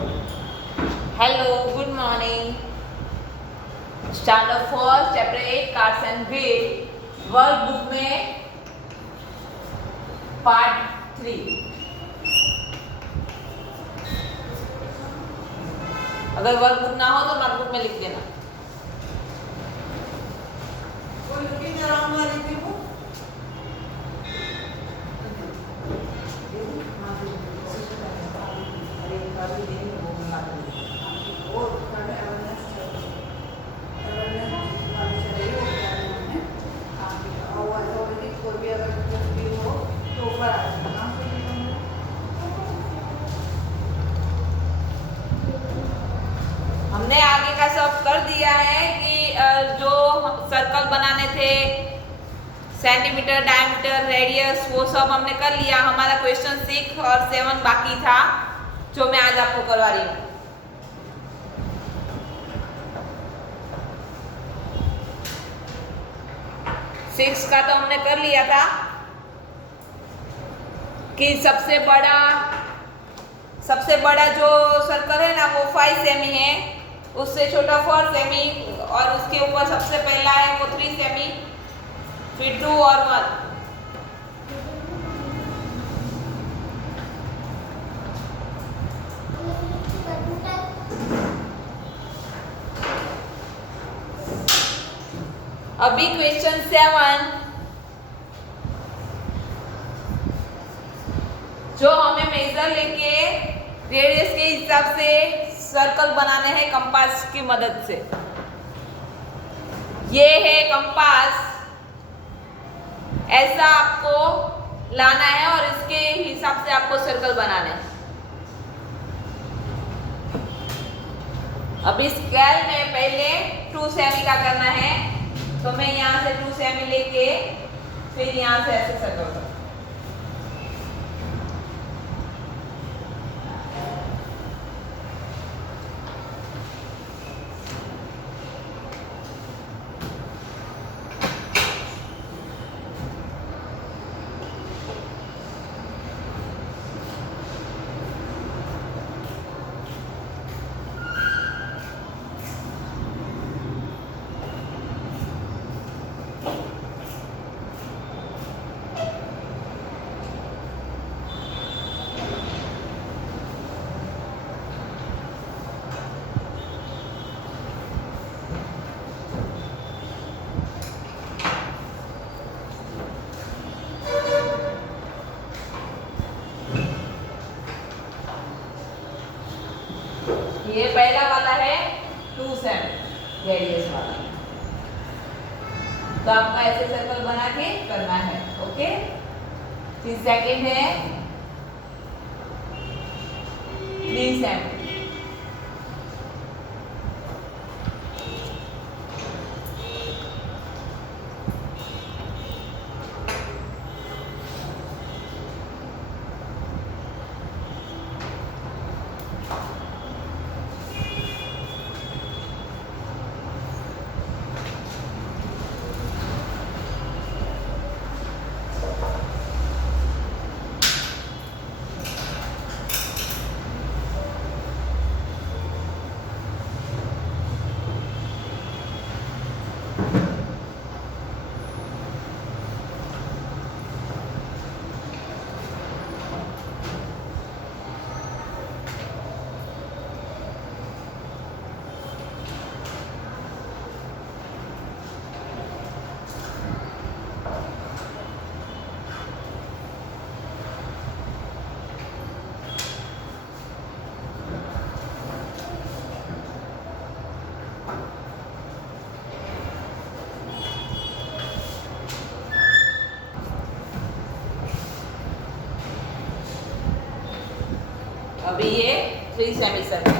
Hello, good morning. Standard 4, Chapter 8, Cards and Grid, workbook में part 3। अगर workbook ना हो तो नोटबुक में लिख देना। हमने आगे का सब कर दिया है कि जो सर्कल बनाने थे, सेंटीमीटर, डायमीटर, रेडियस, वो सब हमने कर लिया। हमारा क्वेश्चन 6 और 7 बाकी था जो मैं आज आपको करवा रही हूँ। 6 का तो हमने कर लिया था कि सबसे बड़ा जो सर्कल है ना वो 5 सेमी है, उससे छोटा 4 सेमी और उसके ऊपर सबसे पहला है वो 3 सेमी, फिर 2 और 1। अभी क्वेश्चन 7 जो हमें मेजर लेके रेडियस के हिसाब से सर्कल बनाने हैं कंपास की मदद से। ये है कंपास, ऐसा आपको लाना है और इसके हिसाब से आपको सर्कल बनाना है। अभी स्केल में पहले 2 सेमी का करना है, तो मैं यहाँ से 2 सेमी लेके फिर यहाँ से ऐसे सर्कल करूँ। ये पहला वाला है 2 सेमी रेडियस वाला, तो आपका ऐसे सर्कल बना के करना है। ओके, फिर सेकंड है 3 सेमी। अभी ये 3 सेमी सर्कल।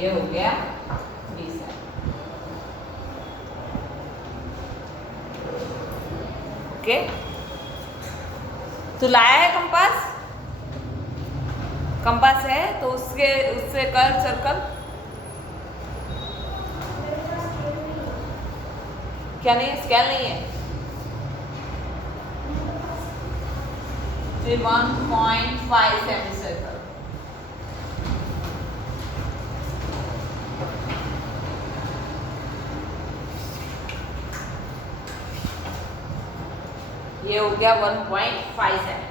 ये हो गया 20 है। ओके, तो लाया है कंपास, कंपास है तो उससे कर सर्कल। क्या नहीं है? स्केल नहीं है। फिर 1.5 सेमी सर्कल। ये हो गया 1.5 सेमी।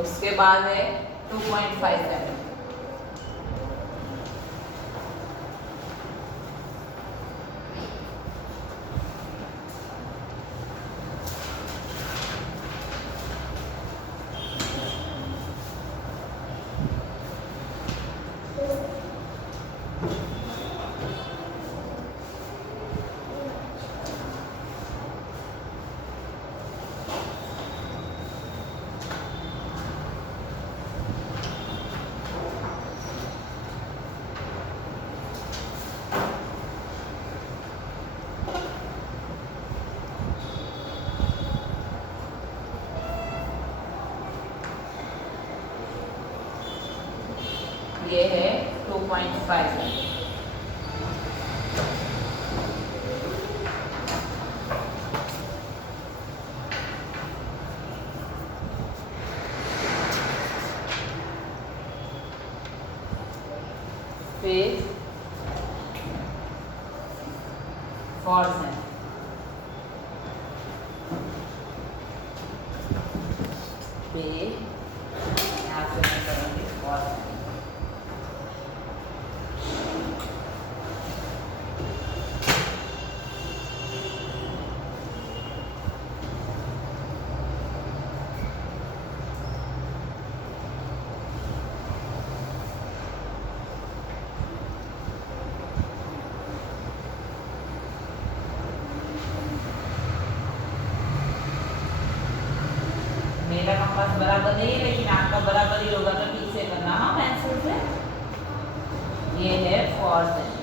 उसके बाद है 2.57। ये है 2.5। फिर 4 सेमी। फिर यहाँ से मैं करूँगी 4 सेमी। मेरा कंपास बराबर नहीं है, लेकिन आपका बराबर ही होगा तो ठीक से करना। हाँ, पेंसिल से। ये है 4 सेमी।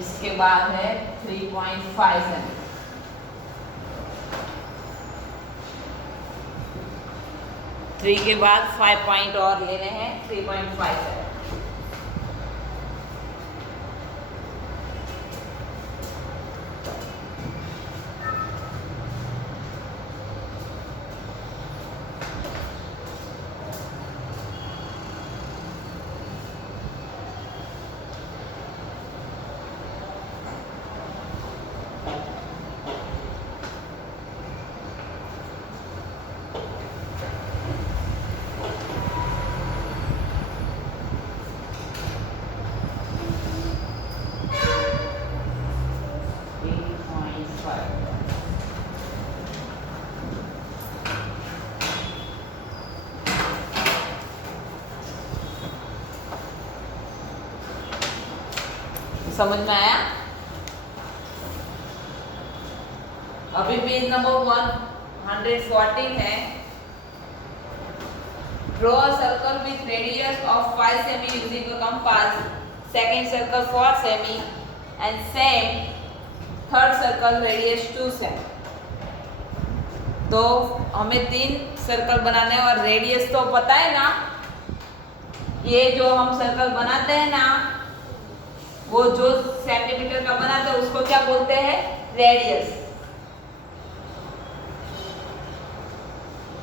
इसके बाद है 3.5 सेमी। थ्री के बाद 5 पॉइंट और लेने हैं। 3.5 है। समझ में आया? अभी पेज नंबर 114 है। Draw a circle with radius of 5 semi using a compass, second circle 4 semi and same third circle radius 2 semi. तो हमें 3 सर्कल बनाने हैं और रेडियस तो पता है ना, ये जो हम सर्कल बनाते हैं ना, वो जो सेंटीमीटर का बनाते हैं उसको क्या बोलते हैं? रेडियस।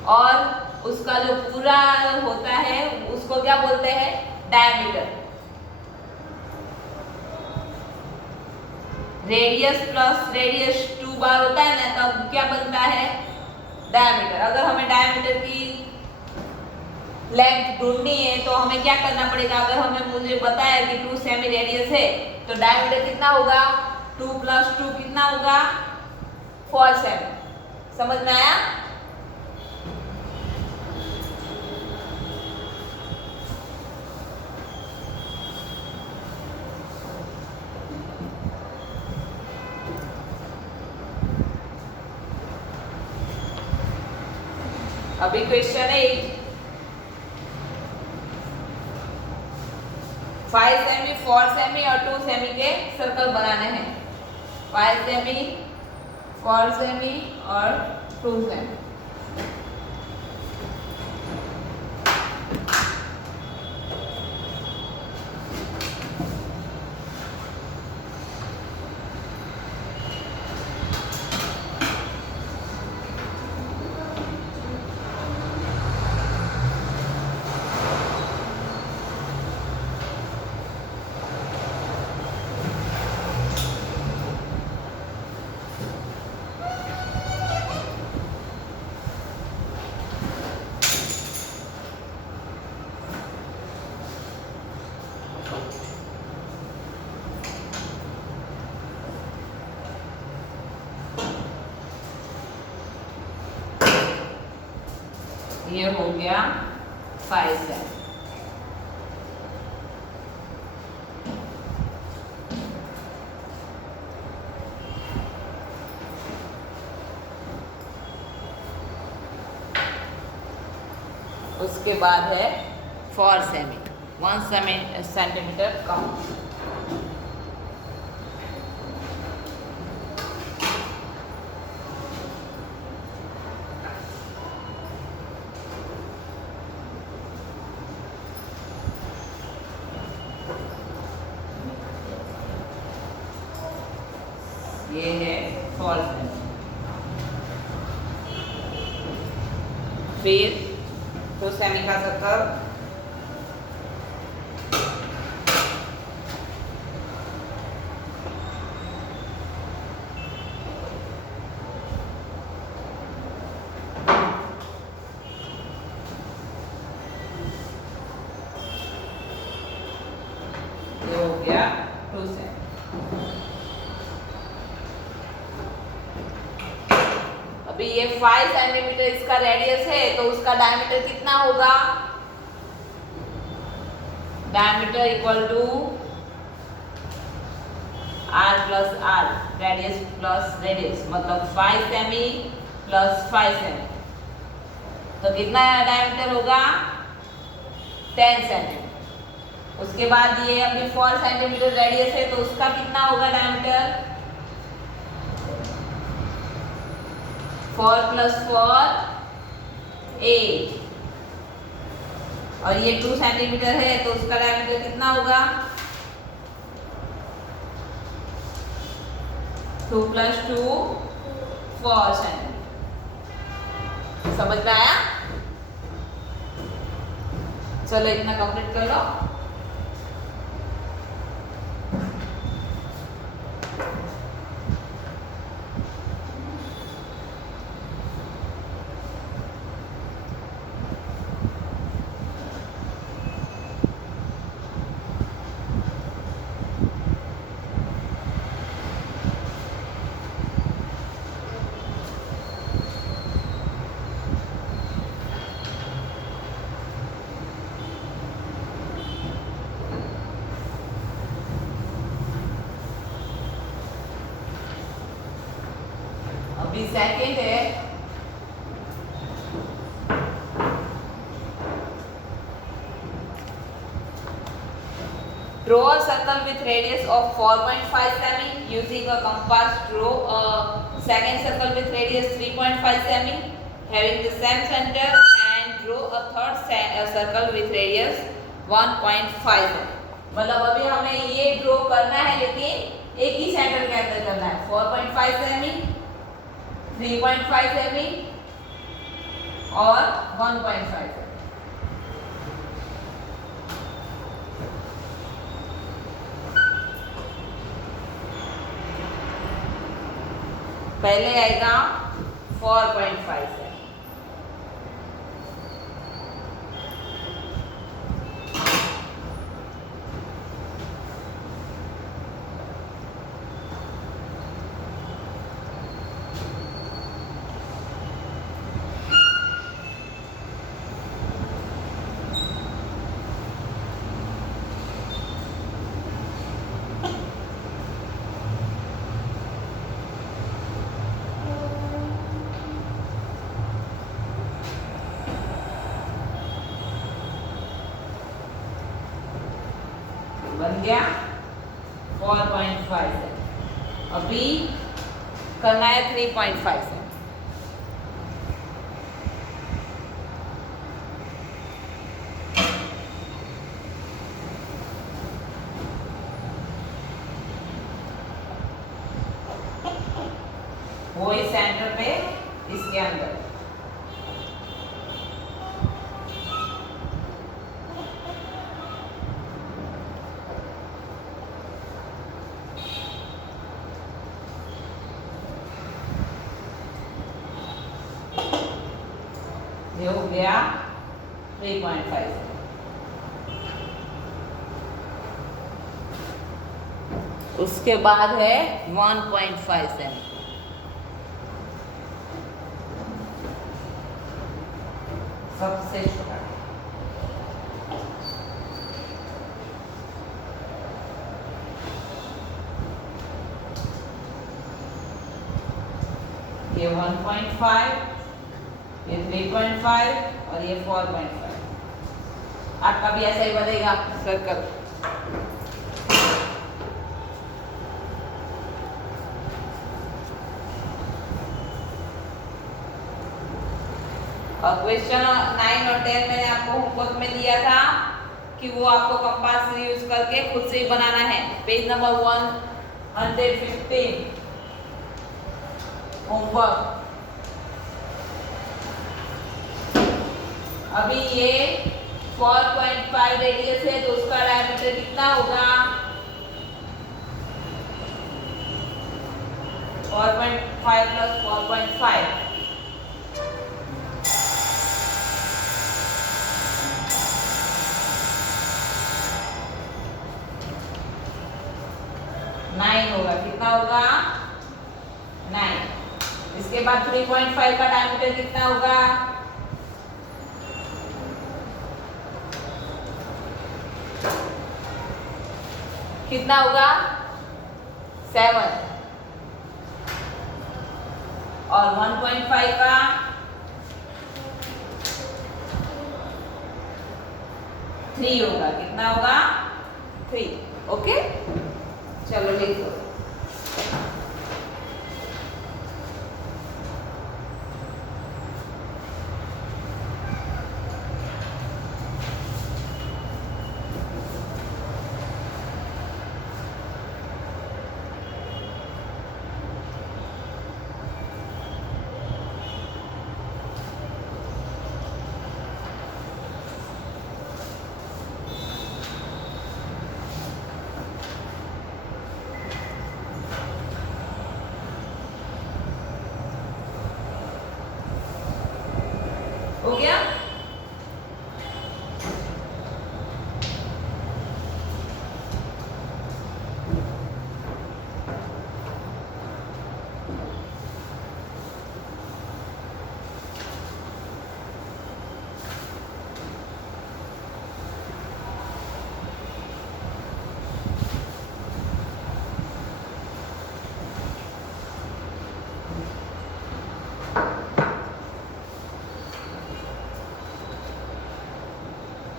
और उसका जो पूरा होता है उसको क्या बोलते हैं? डायमीटर। रेडियस प्लस रेडियस 2 बार होता है ना, तब क्या बनता है? डायमीटर। अगर हमें डायमीटर की लेंथ ढूंढनी है तो हमें क्या करना पड़ेगा? अगर हमें मुझे पता है कि 2 सेमी रेडियस है तो डायमीटर कितना होगा? 2 + 2 कितना होगा? 4 सेमी। समझ में आया? अभी क्वेश्चन 8, 5 सेमी, 4 सेमी और 2 सेमी के सर्कल बनाने हैं। 5 सेमी, 4 सेमी और 2 सेमी। ये हो गया 5 सेमी। उसके बाद है 4 सेमी, 1 सेंटीमीटर कम। ये है 4 सेमी। फिर 2 सेमी का सर्कल, ये हो गया 2 सेमी। अभी ये 5 सेंटीमीटर इसका रेडियस है तो उसका डायमीटर कितना होगा? Diameter equal to r plus r, radius plus radius, मतलब 5 सेमी प्लस 5 सेमी, तो कितना डायमीटर होगा? 10 सेंटीमीटर। उसके बाद ये अभी 4 सेंटीमीटर रेडियस है तो उसका कितना होगा डायमीटर? 4 + 4 8, और ये 2 सेंटीमीटर है तो उसका डायमीटर कितना होगा? 2 + 2 4 सेंटीमीटर। समझ में आया? चलो इतना कंप्लीट कर लो। अभी सेकंड है, draw a circle with radius of 4.5 cm using a compass. Draw a second circle with radius 3.5 cm having the same center, and draw a third circle with radius 1.5 cm। मतलब अभी हमें ये draw करना है लेकिन एक ही centre के अंदर करना है। 4.5 सेमी, 3.5 सेमी और 1.5 सेमी। पहले आएगा 4.5 सेमी। बन गया 4.5 सेमी। अभी करना है 3.5 सेमी। वो इस सेंटर पे इसके अंदर ये हो गया 3.5 सेमी। उसके बाद है 1.5 सेमी। सबसे छोटा ये 1.5, ये 3.5 और ये 4.5। आपका भी ऐसा ही बनेगा सर्कल। और क्वेश्चन 9 और 10 मैंने आपको होमवर्क में दिया था कि वो आपको कंपास यूज करके खुद से ही बनाना है। Page number 115 homework. अभी ये 4.5 रेडियस है तो उसका डायमीटर कितना होगा? 4.5 प्लस 4.5 9 होगा। कितना होगा? 9। इसके बाद 3.5 का डायमीटर कितना होगा? कितना होगा? 7। और 1.5 का 3 होगा। कितना होगा? 3। ओके, चलो लिखो। हो गया?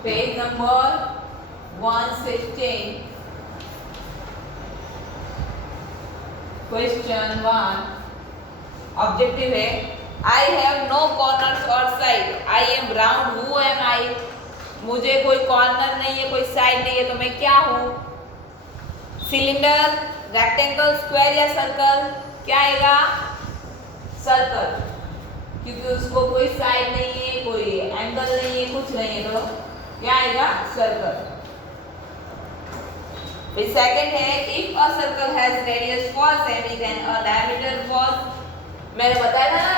पेज नंबर 116 क्वेश्चन 1 ऑब्जेक्टिव है आई हैव नो कॉर्नर्स और side I am round who am I. मुझे कोई कॉर्नर नहीं है, कोई साइड नहीं है, तो मैं क्या हूं? सिलेंडर, रेक्टेंगल, स्क्वायर या सर्कल? क्या आएगा? सर्कल, क्योंकि उसको कोई साइड नहीं है, कोई एंगल नहीं है, कुछ नहीं है, तो क्या आएगा? सर्कल। फिर सेकंड है if a circle has radius 4 सेमी देन अ डायमीटर was मैंने बताया था ना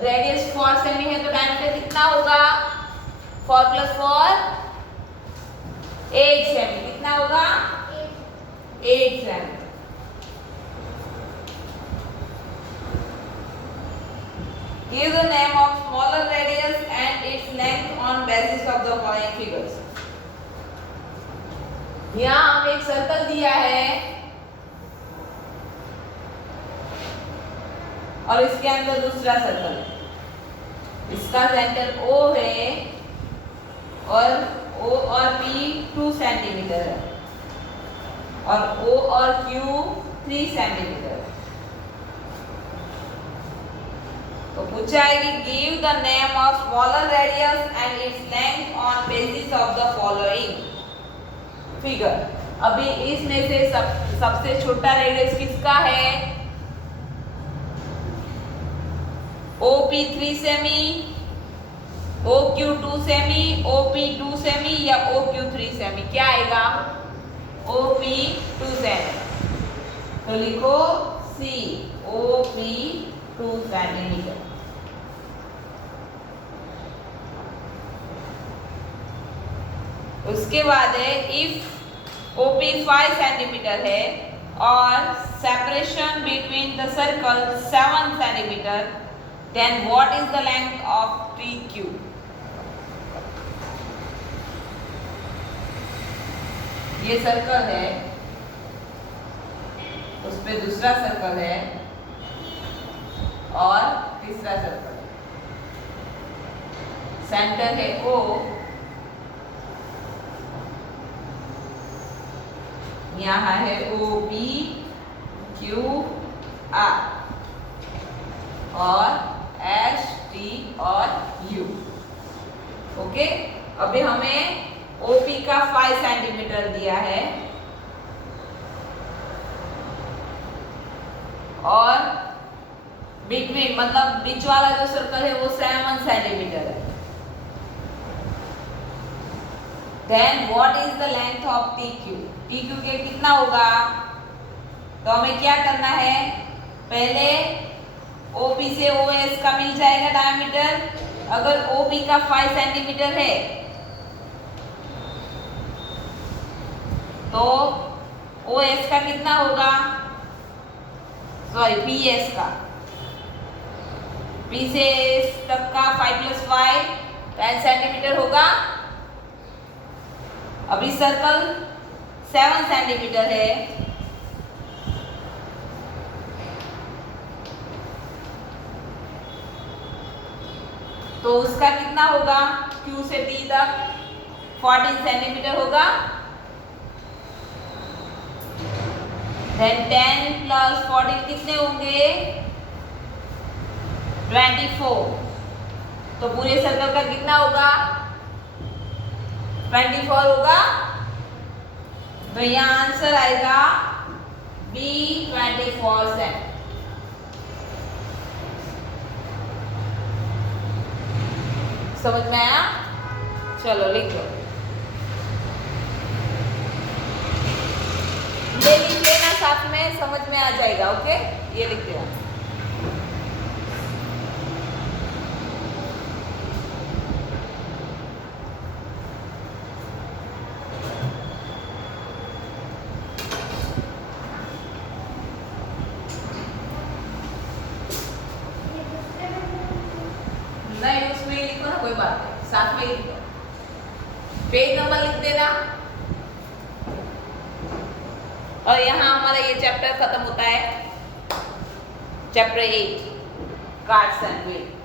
रेडियस 4 सेमी है तो डायमीटर कितना होगा 4 + 4 8 सेमी। कितना होगा 8 semi. Give the name of smaller radius and its length on basis of the following figures. यहाँ हम एक सर्कल दिया है और इसके अंदर दूसरा सर्कल है। इसका सेंटर O है और O और P 2 सेंटीमीटर है और O और Q 3 सेंटीमीटर है। तो पूछा है कि give the name of smaller radius and its length on basis of the following figure. अभी इसमें से सबसे छोटा रेडियस किसका है OP 3 semi, OQ 2 semi, OP 2 semi या OQ 3 सेमी। क्या आएगा OP 2 सेमी। तो लिखो C OP 2 सेंटीमीटर। उसके बाद है इफ OP 5 सेंटीमीटर है और separation between the circle 7 centimetre, then what is the length of PQ? ये सर्कल है, उस पे दूसरा सर्कल है और तीसरा सर्कल। सेंटर है O, यहाँ है OP Q R और S T और U। ओके, अभी हमें OP का 5 सेंटीमीटर दिया है और बिटवीन मतलब बीच वाला जो सर्कल है वो 7 सेंटीमीटर है। Then what is the length of TQ? TQ के कितना होगा? तो हमें क्या करना है, पहले OP से OS का मिल जाएगा डायमीटर। अगर OP का 5 सेंटीमीटर है तो OS का कितना होगा, सॉरी PS का, P से S तक का 5 + 5 10 सेंटीमीटर होगा। अभी सर्कल 7 सेंटीमीटर है तो उसका कितना होगा Q से T तक 14 सेंटीमीटर होगा। Then 10 + 14 कितने होंगे 24। तो पूरे सर्कल का कितना होगा 24 होगा। तो यहाँ आंसर आएगा B 24 सेंट। समझ में आया? चलो लिख लो, ये लिख लेना साथ में, समझ में आ जाएगा। ओके, ये लिख देना। नहीं उसमें लिखो ना, कोई बात नहीं, साथ में लिख दो। पेज नंबर लिख देना। और यहाँ हमारा ये चैप्टर खत्म होता है, चैप्टर 8 कार्ड्स एंड वेट।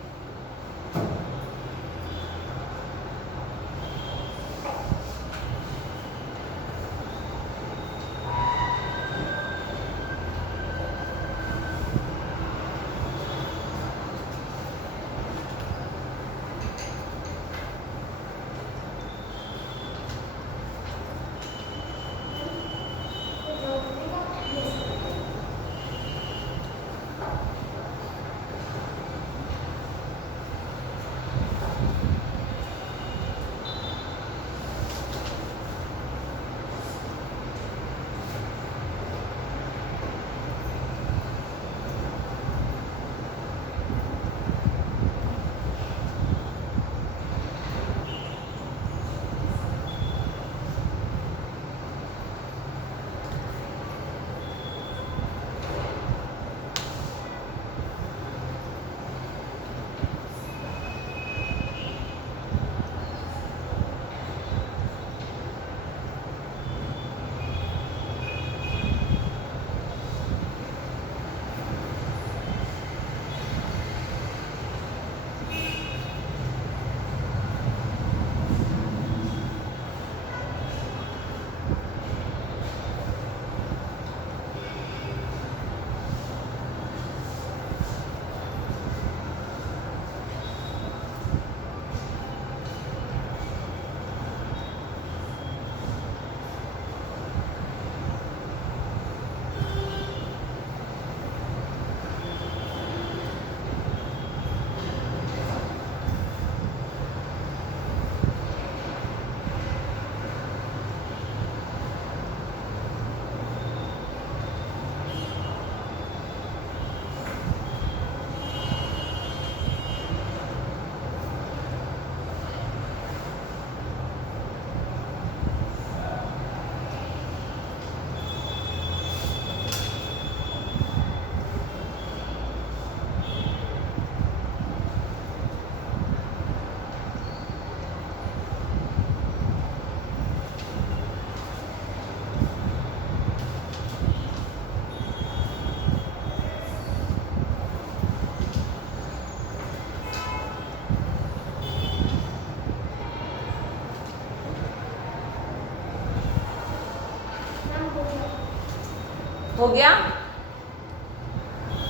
हो गया।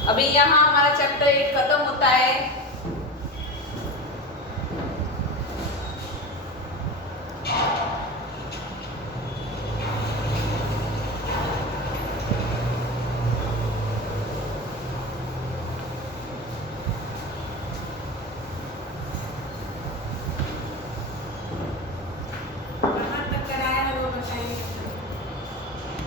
अभी यहाँ हमारा चैप्टर 8 खत्म होता है।